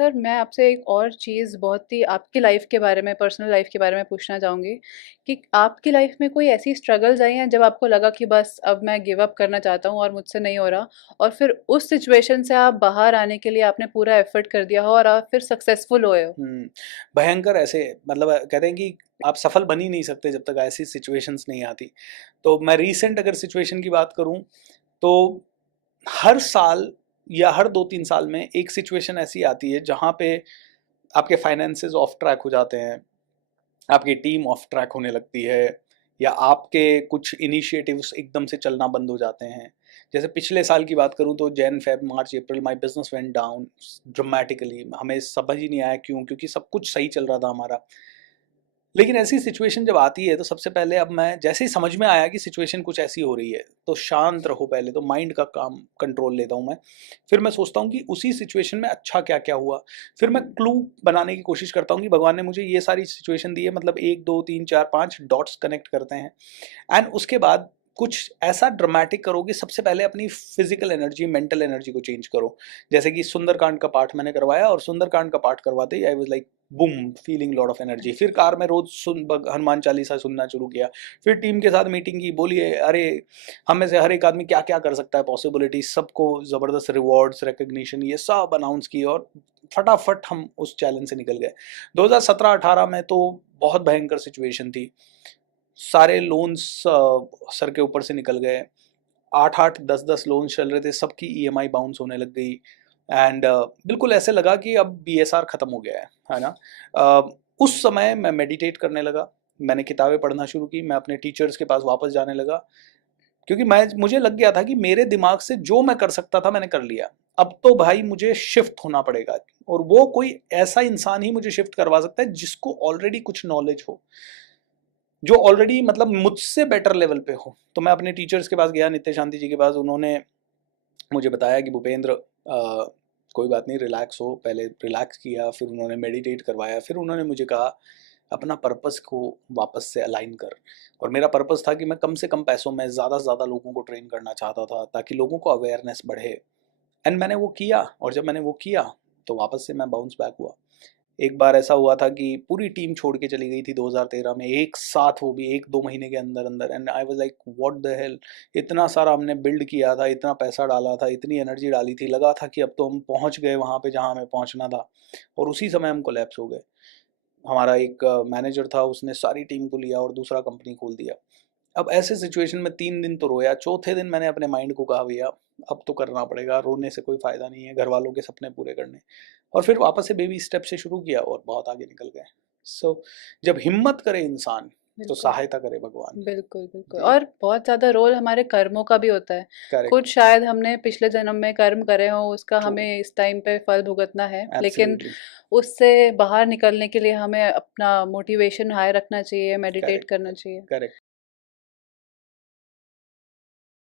Sir, मैं आपसे एक और चीज़ बहुत ही आपकी लाइफ के बारे में, पर्सनल लाइफ के बारे में पूछना चाहूँगी कि आपकी लाइफ में कोई ऐसी स्ट्रगल्स आई हैं जब आपको लगा कि बस अब मैं गिव अप करना चाहता हूँ और मुझसे नहीं हो रहा, और फिर उस सिचुएशन से आप बाहर आने के लिए आपने पूरा एफर्ट कर दिया हो और आप फिर सक्सेसफुल हुए हो? भयंकर ऐसे मतलब कहते हैं कि आप सफल बन ही नहीं सकते जब तक ऐसी सिचुएशंस नहीं आती। तो मैं रीसेंट अगर सिचुएशन की बात करूँ, तो हर साल या हर 2-3 साल में एक सिचुएशन ऐसी आती है जहाँ पे आपके फाइनेंसेस ऑफ ट्रैक हो जाते हैं, आपकी टीम ऑफ ट्रैक होने लगती है, या आपके कुछ इनिशिएटिव्स एकदम से चलना बंद हो जाते हैं। जैसे पिछले साल की बात करूँ तो Jain, Feb, March, April my business went down dramatically. हमें समझ ही नहीं आया क्यों? क्योंकि सब कुछ सही चल रहा था हमारा। लेकिन ऐसी सिचुएशन जब आती है तो सबसे पहले अब मैं जैसे ही समझ में आया कि सिचुएशन कुछ ऐसी हो रही है, तो शांत रहो, पहले तो माइंड का काम कंट्रोल लेता हूँ मैं। फिर मैं सोचता हूँ कि उसी सिचुएशन में अच्छा क्या-क्या हुआ। फिर मैं क्लू बनाने की कोशिश करता हूँ कि भगवान ने मुझे ये सारी सिचुएशन दी है, मतलब 1, 2, 3, 4, 5 डॉट्स कनेक्ट करते हैं। एंड उसके बाद कुछ ऐसा ड्रामेटिक करो कि सबसे पहले अपनी फिजिकल एनर्जी, मेंटल एनर्जी को चेंज करो। जैसे कि सुंदरकांड का पाठ मैंने करवाया, और सुंदरकांड का पाठ करवाते ही I was like boom, feeling lot of energy. फिर कार में रोज हनुमान चालीसा सुनना शुरू किया। फिर टीम के साथ मीटिंग की, बोलिए अरे हम में से हर एक आदमी क्या क्या कर सकता है, पॉसिबिलिटी, सबको जबरदस्त रिवॉर्ड्स, रिकग्निशन, ये सब अनाउंस किए, और फटाफट हम उस चैलेंज से निकल गए। 2017-18 में तो बहुत भयंकर सिचुएशन थी। सारे लोन्स सर के ऊपर से निकल गए। 8-8, 10-10 लोन्स चल रहे थे, सबकी ईएमआई बाउंस होने लग गई। एंड बिल्कुल ऐसे लगा कि अब बीएसआर खत्म हो गया है ना? उस समय मैं मेडिटेट करने लगा, मैंने किताबें पढ़ना शुरू की, मैं अपने टीचर्स के पास वापस जाने लगा, क्योंकि मुझे लग गया था कि मेरे दिमाग से जो मैं कर सकता था मैंने कर लिया। अब तो भाई मुझे शिफ्ट होना पड़ेगा, और वो कोई ऐसा इंसान ही मुझे शिफ्ट करवा सकता है जिसको ऑलरेडी कुछ नॉलेज हो, जो ऑलरेडी मतलब मुझसे बेटर लेवल पे हो। तो मैं अपने टीचर्स के पास गया, नित्य शांति जी के पास। उन्होंने मुझे बताया कि भूपेंद्र, कोई बात नहीं, रिलैक्स हो। पहले रिलैक्स किया, फिर उन्होंने मेडिटेट करवाया, फिर उन्होंने मुझे कहा अपना पर्पस को वापस से अलाइन कर। और मेरा पर्पस था कि मैं कम से कम पैसों में ज़्यादा से ज़्यादा लोगों को ट्रेन करना चाहता था, ताकि लोगों को अवेयरनेस बढ़े। एंड मैंने वो किया, और जब मैंने वो किया तो वापस से मैं बाउंस बैक हुआ। एक बार ऐसा हुआ था कि पूरी टीम छोड़ के चली गई थी 2013 में, एक साथ, वो भी 1-2 महीने के अंदर अंदर। And I was like what the hell! इतना सारा हमने बिल्ड किया था, इतना पैसा डाला था, इतनी एनर्जी डाली थी, लगा था कि अब तो हम पहुंच गए वहां पे जहां हमें पहुंचना था, और उसी समय हम कोलैप्स हो गए। हमारा एक मैनेजर था, उसने सारी टीम को लिया और दूसरा कंपनी खोल दिया। अब ऐसे सिचुएशन में 3 दिन तो रोया, चौथे दिन मैंने अपने माइंड को कहा भैया अब तो करना पड़ेगा, रोने से कोई फ़ायदा नहीं है, घर वालों के सपने पूरे करने। और फिर वापस से बेबी स्टेप से शुरू किया और बहुत आगे निकल गए। सो जब हिम्मत करे इंसान तो बिल्कुल। सहायता करे भगवान। बिल्कुल, बिल्कुल, जी। और बहुत ज़्यादा रोल हमारे कर्मों का भी होता है। करेक्ट। कुछ शायद हमने पिछले जन्म में कर्म करे हों, उसका ट्रू। हमें इस टाइम पे फल भुगतना है, लेकिन एब्सोल्युटली। उससे बाहर निकलने के लिए हमें अपना मोटिवेशन हाई रखना चाहिए, मेडिटेट करेक्ट। करना चाहिए। करेक्ट।